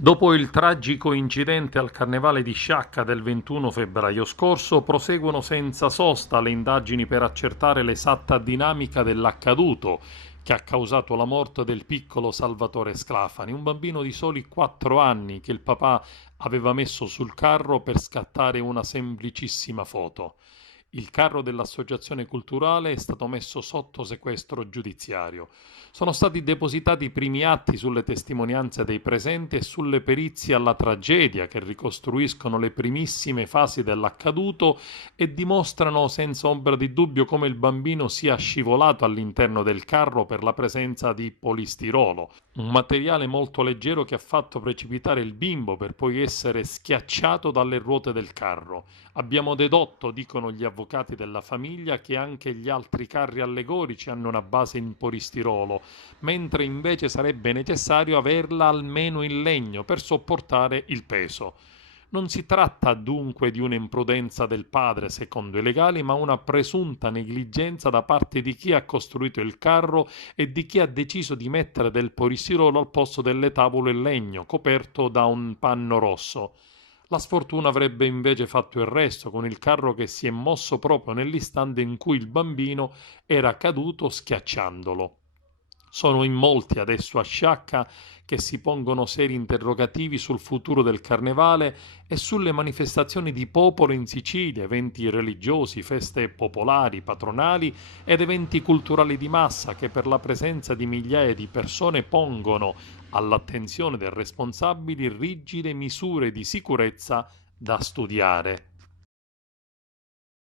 Dopo il tragico incidente al Carnevale di Sciacca del 21 febbraio scorso, proseguono senza sosta le indagini per accertare l'esatta dinamica dell'accaduto che ha causato la morte del piccolo Salvatore Sclafani, un bambino di soli 4 anni che il papà aveva messo sul carro per scattare una semplicissima foto. Il carro dell'associazione culturale è stato messo sotto sequestro giudiziario. Sono stati depositati i primi atti sulle testimonianze dei presenti e sulle perizie alla tragedia che ricostruiscono le primissime fasi dell'accaduto e dimostrano senza ombra di dubbio come il bambino sia scivolato all'interno del carro per la presenza di polistirolo, un materiale molto leggero che ha fatto precipitare il bimbo per poi essere schiacciato dalle ruote del carro. Abbiamo dedotto, dicono gli avvocati della famiglia, che anche gli altri carri allegorici hanno una base in polistirolo, mentre invece sarebbe necessario averla almeno in legno per sopportare il peso. Non si tratta dunque di un'imprudenza del padre, secondo i legali, ma una presunta negligenza da parte di chi ha costruito il carro e di chi ha deciso di mettere del polistirolo al posto delle tavole in legno, coperto da un panno rosso. La sfortuna avrebbe invece fatto il resto, con il carro che si è mosso proprio nell'istante in cui il bambino era caduto schiacciandolo. Sono in molti adesso a Sciacca che si pongono seri interrogativi sul futuro del carnevale e sulle manifestazioni di popolo in Sicilia, eventi religiosi, feste popolari, patronali ed eventi culturali di massa che per la presenza di migliaia di persone pongono all'attenzione dei responsabili rigide misure di sicurezza da studiare.